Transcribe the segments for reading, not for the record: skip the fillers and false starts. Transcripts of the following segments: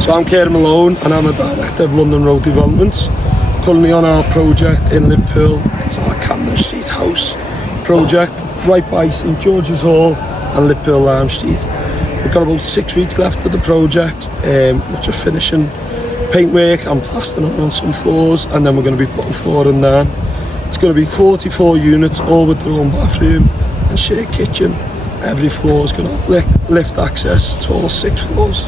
So I'm Kieran Malone and I'm a director of London Road Developments. Currently on our project in Liverpool. It's our Camden House project right by St George's Hall and Liverpool Lime Street. We've got about 6 weeks left of the project, which are finishing paintwork and plastering on some floors, and then we're going to be putting flooring down. It's going to be 44 units, all with their own bathroom and shared kitchen. Every floor is going to have lift access to all 6 floors.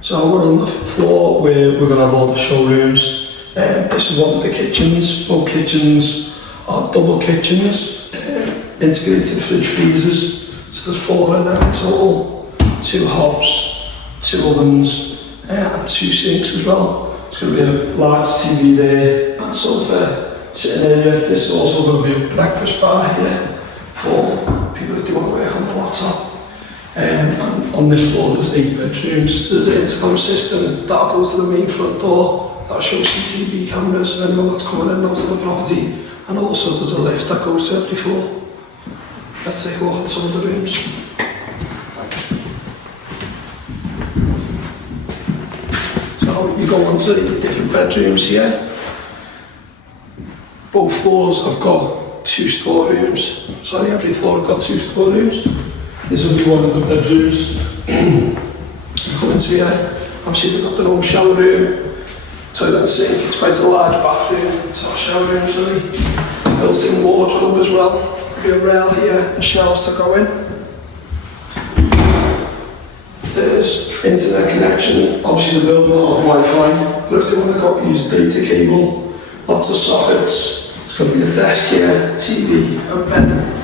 So we're on the floor where we're going to have all the showrooms. This is one of the kitchens. Both kitchens are double kitchens, integrated fridge freezers. So there's 4 of them in total, 2 hobs, 2 ovens, and 2 sinks as well. It's going to be a large TV there and sofa sitting here. This is also going to be a breakfast bar here for people if they want to work on the laptop. And on this floor there's 8 bedrooms. There's an intercom system that'll go to the main front door, that'll show CCTV cameras of anyone that's coming in and out of the property, and also there's a lift that goes to every floor. Let's take a look at some of the rooms. So you go on to the different bedrooms here. Both floors have got 2 storerooms. Sorry, every floor has got 2 storerooms. This will be one of the bedrooms. You come into here, obviously they've got their own shower room, toilet and sink. It's quite a large bathroom, it's our shower room, sorry. Built-in wardrobe as well. There'll be a rail here and shelves to go in. There's internet connection, obviously the building will have Wi-Fi, but if they want to go use data cable, lots of sockets. There's going to be a desk here, TV and bed.